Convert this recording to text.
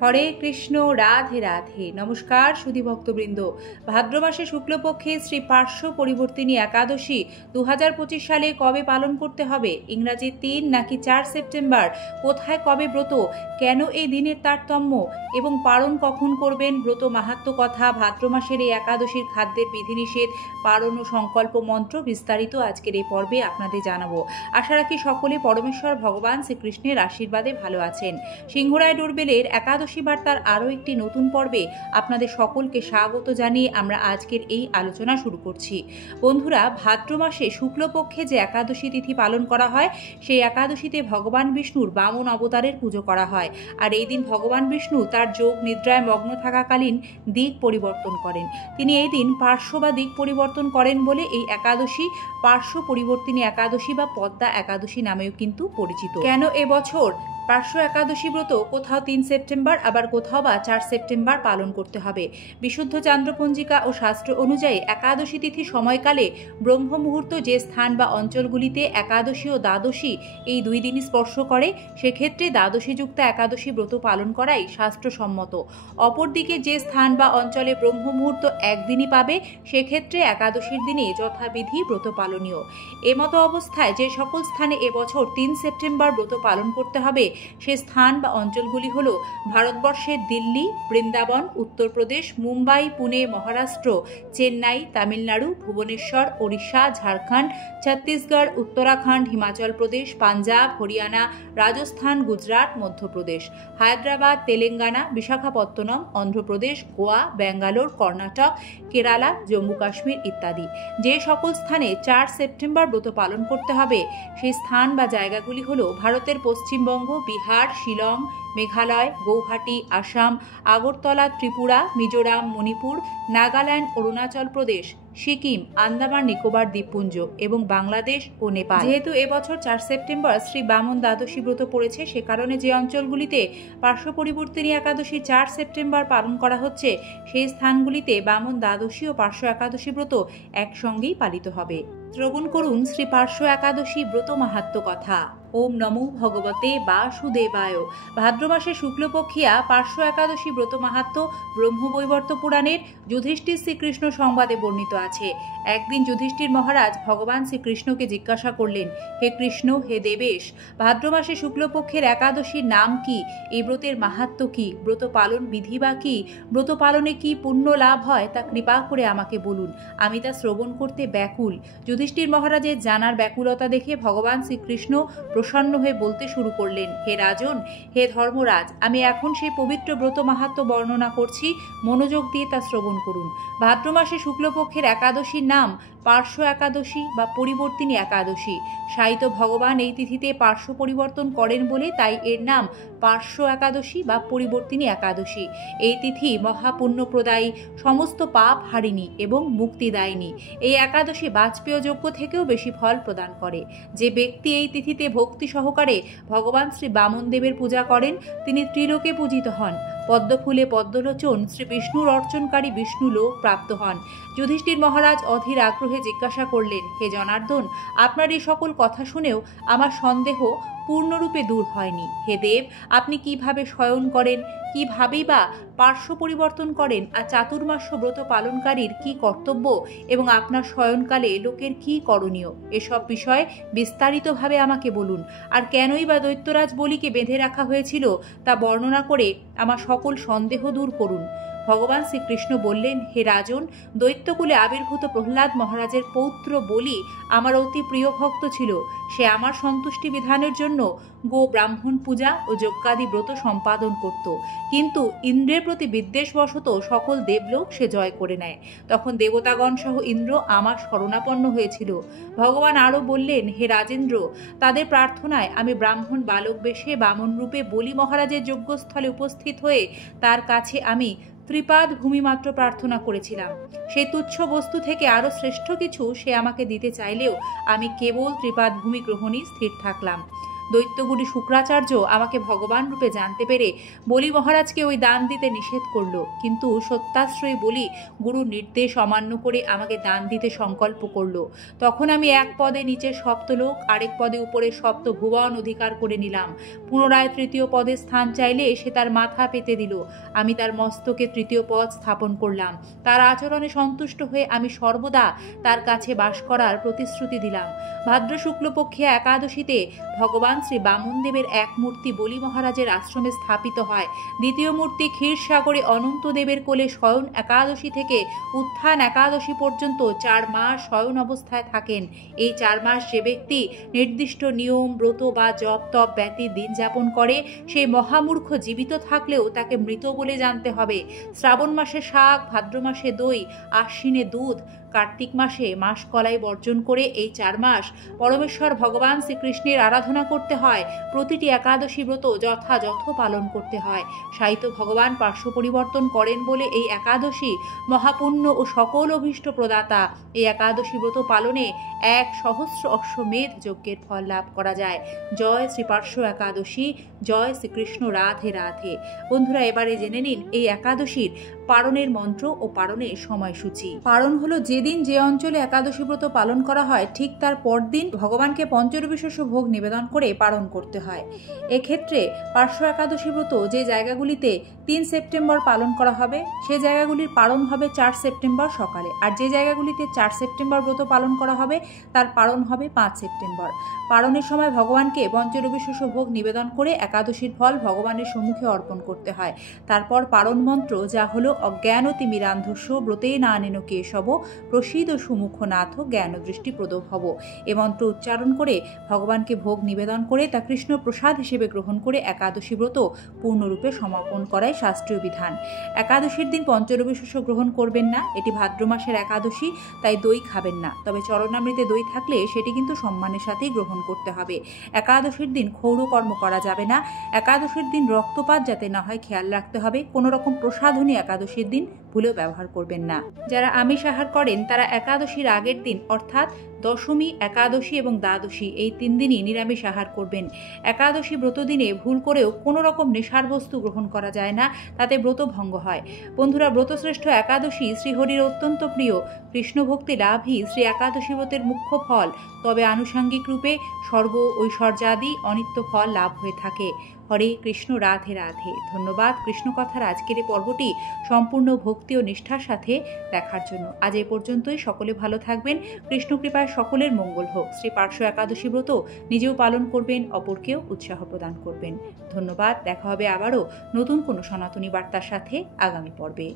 হরে কৃষ্ণ, রাধে রাধে। নমস্কার সুধী ভক্তবৃন্দ। ভাদ্র মাসে শুক্লপক্ষে শ্রী পার্শ্ব পরিবর্তিনী একাদশী 2025 সালে কবে পালন করতে হবে? ইংরাজি 3 নাকি 4 সেপ্টেম্বর? কোথায় কবে ব্রত? কেন এই দিনের তারতম্য এবং পালন কখন করবেন? ব্রত মাহাত্ম্য কথা, ভাদ্র মাসের এই একাদশীর খাদ্যের বিধিনিষেধ, পালন ও সংকল্প মন্ত্র বিস্তারিত আজকের এই পর্বে আপনাদের জানাবো। আশা রাখি সকলে পরমেশ্বর ভগবান শ্রীকৃষ্ণের আশীর্বাদে ভালো আছেন। সিংহরায় ডোরবেলের একাদশী বার্তার আরও একটি নতুন পর্বে আপনাদের সকলকে স্বাগত জানিয়ে আমরা আজকের এই আলোচনা শুরু করছি। বন্ধুরা, ভাদ্র মাসে শুক্লপক্ষে যে একাদশী তিথি পালন করা হয়, সেই একাদশীতে ভগবান বিষ্ণুর বামন অবতারের পুজো করা হয়। আর এই দিন ভগবান বিষ্ণু তার যোগ নিদ্রায় মগ্ন থাকাকালীন দিক পরিবর্তন করেন। তিনি এই দিন পার্শ্ব বা দিক পরিবর্তন করেন বলে এই একাদশী পার্শ্ব পরিবর্তিনী একাদশী বা পদ্মা একাদশী নামেও কিন্তু পরিচিত। কেন এবছর পার্শ্ব একাদশী ব্রত কোথাও 3 সেপ্টেম্বর আবার কোথাও বা 4 সেপ্টেম্বর পালন করতে হবে? বিশুদ্ধ চান্দ্রপঞ্জিকা ও শাস্ত্র অনুযায়ী একাদশী তিথি সময়কালে ব্রহ্ম মুহূর্ত যে স্থান বা অঞ্চলগুলিতে একাদশী ও দ্বাদশী এই দুই দিনই স্পর্শ করে, সেক্ষেত্রে দ্বাদশীযুক্ত একাদশী ব্রত পালন করাই শাস্ত্রসম্মত। অপরদিকে যে স্থান বা অঞ্চলে ব্রহ্ম মুহূর্ত একদিনই পাবে, সেক্ষেত্রে একাদশীর দিনে যথাবিধি ব্রত পালনীয়। এমতো অবস্থায় যে সকল স্থানে এবছর 3 সেপ্টেম্বর ব্রত পালন করতে হবে, সে স্থান বা অঞ্চলগুলি হল ভারতবর্ষের দিল্লি, বৃন্দাবন, উত্তরপ্রদেশ, মুম্বাই, পুনে, মহারাষ্ট্র, চেন্নাই, তামিলনাড়ু, ভুবনেশ্বর, ওড়িশা, ঝাড়খণ্ড, ছত্তিশগড়, উত্তরাখণ্ড, হিমাচল প্রদেশ, পাঞ্জাব, হরিয়ানা, রাজস্থান, গুজরাট, মধ্যপ্রদেশ, হায়দ্রাবাদ, তেলেঙ্গানা, বিশাখাপত্তনম, অন্ধ্রপ্রদেশ, গোয়া, ব্যাঙ্গালোর, কর্ণাটক, কেরালা, জম্মু কাশ্মীর ইত্যাদি। যে সকল স্থানে 4 সেপ্টেম্বর ব্রত পালন করতে হবে, সেই স্থান বা জায়গাগুলি হল ভারতের পশ্চিমবঙ্গ, বিহার, শিলং, মেঘালয়, গৌহাটি, আসাম, আগরতলা, ত্রিপুরা, মিজোরাম, মণিপুর, নাগাল্যান্ড, অরুণাচল প্রদেশ, সিকিম, আন্দামান নিকোবর দ্বীপপুঞ্জ এবং বাংলাদেশ ও নেপাল। যেহেতু এবছর 4 সেপ্টেম্বর শ্রী বামন দ্বাদশী ব্রত পড়েছে, সে কারণে যে অঞ্চলগুলিতে পার্শ্ব পরিবর্তিনী একাদশী 4 সেপ্টেম্বর পালন করা হচ্ছে, সেই স্থানগুলিতে বামন দ্বাদশী ও পার্শ্ব একাদশী ব্রত একসঙ্গেই পালিত হবে। শ্রবণ করুন শ্রী পার্শ্ব একাদশী ব্রত মাহাত্ম্য কথা। ওম নমো ভগবতে বাসুদেবায়। ভাদ্র মাসে শুক্লপক্ষিয়া পার্শ্ব একাদশী ব্রত মাহাত্ম্য ব্রহ্মবৈবর্ত পুরাণের যুধিষ্ঠির শ্রীকৃষ্ণ সংবাদে বর্ণিত আছে। একদিন যুধিষ্ঠির মহারাজ ভগবান শ্রীকৃষ্ণকে জিজ্ঞাসা করলেন, হে কৃষ্ণ, হে দেবেশ, ভাদ্র মাসে শুক্লপক্ষের একাদশীর নাম কি? এই ব্রতের মাহাত্ম্য কি? ব্রত পালন বিধি বা কি? ব্রত পালনে কি পুণ্য লাভ হয় তা কৃপা করে আমাকে বলুন, আমি তা শ্রবণ করতে ব্যাকুল। যুধিষ্ঠির মহারাজের জানার ব্যাকুলতা দেখে ভগবান শ্রীকৃষ্ণ প্রসন্ন হয়ে বলতে শুরু করলেন, হে রাজন, হে ধর্মরাজ, আমি এখন সেই পবিত্র ব্রত মাহাত্ম্য বর্ণনা করছি, মনোযোগ দিয়ে তা শ্রবণ করুন। ভাদ্র মাসে শুক্লপক্ষের একাদশীর নাম পার্শ্ব একাদশী বা পরিবর্তিনী একাদশী। সাহিত্য ভগবান এই তিথিতে পার্শ্ব পরিবর্তন করেন বলে তাই এর নাম পার্শ্ব একাদশী বা পরিবর্তিনী একাদশী। এই তিথি মহাপুণ্যপ্রদায়ী, সমস্ত পাপ হারিণী এবং মুক্তিদায়িনী। এই একাদশী বাজপেয় যজ্ঞ থেকেও বেশি ফল প্রদান করে। যে ব্যক্তি এই তিথিতে ভক্তি সহকারে ভগবান শ্রী বামন দেবের পূজা করেন, তিনি ত্রিলোকে পূজিত হন। পদ্মফুলে পদ্মলোচন শ্রী বিষ্ণুর অর্চনকারী বিষ্ণু লোক প্রাপ্ত হন। যুধিষ্ঠির মহারাজ অধীর আগ্রহে জিজ্ঞাসা করলেন, হে জনার্দন, আপনার এই সকল কথা শুনেও আমার সন্দেহ পূর্ণরূপে দূর হয়নি। হে দেব, আপনি কিভাবে শয়ন করেন, কিভাবেই বা পার্শ্ব পরিবর্তন করেন, আর চাতুর্মাস্য ব্রত পালনকারীর কি কর্তব্য এবং আপনার শয়নকালে লোকের কি করণীয়, এসব বিষয়ে বিস্তারিতভাবে আমাকে বলুন। আর কেনই বা দৈত্যরাজ বলিকে বেঁধে রাখা হয়েছিল, তা বর্ণনা করে আমার সকল সন্দেহ দূর করুন। ভগবান শ্রীকৃষ্ণ বললেন, হে রাজন, দৈত্যকুলে আবির্ভূত প্রহ্লাদ মহারাজের পৌত্র বলি আমার অতি প্রিয় ভক্ত ছিল। সে আমার সন্তুষ্টি বিধানের জন্য গো ব্রাহ্মণ পূজা ও যজ্ঞাদি ব্রত সম্পাদন করত, কিন্তু ইন্দ্রের প্রতি বিদ্বেষবশত সকল দেবলোক সে জয় করে নেয়। তখন দেবতাগণ সহ ইন্দ্র আমার শরণাপন্ন হয়েছিল। ভগবান আরও বললেন, হে রাজেন্দ্র, তাদের প্রার্থনায় আমি ব্রাহ্মণ বালক বেশে বামন রূপে বলি মহারাজের যজ্ঞস্থলে উপস্থিত হয়ে তার কাছে আমি ত্রিপাদ ভূমি মাত্র প্রার্থনা করেছিলাম। সেই তুচ্ছ বস্তু থেকে আরও শ্রেষ্ঠ কিছু সে আমাকে দিতে চাইলেও আমি কেবল ত্রিপাদ ভূমি গ্রহণেই স্থির থাকলাম। দৈত্যগুরু শুক্রাচার্য আমাকে ভগবান রূপে জানতে পেরে বলি মহারাজকে ওই দান দিতে নিষেধ করলো, কিন্তু সত্যাশ্রয়ী বলি গুরুর নির্দেশ অমান্য করে আমাকে দান দিতে সংকল্প করলো। তখন আমি এক পদে নিচের সপ্তলোক, আরেক পদে উপরে সপ্ত ভুবন অধিকার করে নিলাম। পুনরায় তৃতীয় পদে স্থান চাইলে সে তার মাথা পেতে দিল। আমি তার মস্তকে তৃতীয় পদ স্থাপন করলাম। তার আচরণে সন্তুষ্ট হয়ে আমি সর্বদা তার কাছে বাস করার প্রতিশ্রুতি দিলাম। ভাদ্র শুক্লপক্ষে একাদশীতে ভগবান শ্রী বামনদেবের এক মূর্তি বলি মহারাজের আশ্রমে স্থাপিত হয়। দ্বিতীয় মূর্তি ক্ষীরসাগরে অনন্তদেবের কোলে শয়ন একাদশী থেকে উত্থান একাদশী পর্যন্ত 4 মাস শয়ন অবস্থায় থাকেন। এই 4 মাস যে ব্যক্তি নির্দিষ্ট নিয়ম, ব্রত বা জপ তপ ব্যতীত দিন যাপন করে, সেই মহামূর্খ জীবিত থাকলেও তাকে মৃত বলে জানতে হবে। শ্রাবণ মাসে শাক, ভাদ্র মাসে দই, আশ্বিনে দুধ, কার্তিক মাসে মাস কলাই বর্জন করে এই 4 মাস পরমেশ্বর ভগবান শ্রীকৃষ্ণের আরাধনা করতে হয়। প্রতিটি একাদশী ব্রত যথাযথ পালন করতে হয়। সাহিত্য ভগবান পার্শ্ব পরিবর্তন করেন বলে এই একাদশী মহাপুণ্য ও সকল অভীষ্ট প্রদাতা। এই একাদশী ব্রত পালনে 1 সহস্র অশ্বমেধ যজ্ঞের ফল লাভ করা যায়। জয় শ্রী পার্শ্ব একাদশী, জয় শ্রীকৃষ্ণ, রাধে রাধে। বন্ধুরা, এবারে জেনে নিন এই একাদশীর পারণের মন্ত্র ও পারণের সময়সূচি। পারণ হলো যেদিন যে অঞ্চলে একাদশী ব্রত পালন করা হয় ঠিক তার পরদিন ভগবানকে পঞ্চরবি শস্য ভোগ নিবেদন করে পালন করতে হয়। এক্ষেত্রে পার্শ্ব একাদশী ব্রত যে জায়গাগুলিতে 3 সেপ্টেম্বর পালন করা হবে সে জায়গাগুলির পারণ হবে 4 সেপ্টেম্বর সকালে, আর যে জায়গাগুলিতে 4 সেপ্টেম্বর ব্রত পালন করা হবে তার পারণ হবে 5 সেপ্টেম্বর। পারণের সময় ভগবানকে পঞ্চরবি শস্য ভোগ নিবেদন করে একাদশীর ফল ভগবানের সম্মুখে অর্পণ করতে হয়। তারপর পারণ মন্ত্র, যা হলো অজ্ঞানতিমিরান্ধস্য ব্রতে নানেন কেশব প্রসীদ সুমুখনাথ জ্ঞান দৃষ্টি প্রদব হব। এ মন্ত্র উচ্চারণ করে ভগবানকে ভোগ নিবেদন করে তা কৃষ্ণ প্রসাদ হিসেবে গ্রহণ করে একাদশী ব্রত পূর্ণরূপে সমাপন করাই শাস্ত্রীয় বিধান। একাদশীর দিন পঞ্চরবি শস্য গ্রহণ করবেন না, এটি ভাদ্র মাসের একাদশী, তাই দই খাবেন না। তবে চরণামৃতে দই থাকলে সেটি কিন্তু সম্মানের সাথেই গ্রহণ করতে হবে। একাদশীর দিন ক্ষৌরকর্ম করা যাবে না। একাদশীর দিন রক্তপাত যাতে না হয় খেয়াল রাখতে হবে। কোনো রকম প্রসাধনী একাদশীর দিন ভুলেও ব্যবহার করবেন না। যারা আমিষ আহার করেন তারা একাদশীর আগের দিন অর্থাৎ দশমী, একাদশী এবং দ্বাদশী এই 3 দিনই নিরামিষ আহার করবেন। একাদশী ব্রত দিনে ভুল করেও কোনো রকম নেশার বস্তু গ্রহণ করা যায় না, তাতে ব্রত ভঙ্গ হয়। বন্ধুরা, ব্রতশ্রেষ্ঠ একাদশী শ্রীহরির অত্যন্ত প্রিয়। কৃষ্ণ ভক্তি লাভই শ্রী একাদশী ব্রতের মুখ্য ফল। তবে আনুষাঙ্গিক রূপে স্বর্গ, ঐশ্বর্যাদি অনিত্য ফল লাভ হয়ে থাকে। হরে কৃষ্ণ, রাধে রাধে। ধন্যবাদ কৃষ্ণকথার আজকের এই পর্বটি সম্পূর্ণ ভক্তি ও নিষ্ঠার সাথে দেখার জন্য। আজ এ পর্যন্তই। সকলে ভালো থাকবেন। কৃষ্ণ কৃপায় সকলের মঙ্গল হোক। শ্রী পার্শ্ব একাদশী ব্রত নিজেও পালন করবেন, অপরকেও উৎসাহ প্রদান করবেন। ধন্যবাদ। দেখা হবে আবারও নতুন কোনো সনাতনী বার্তার সাথে আগামী পর্বে।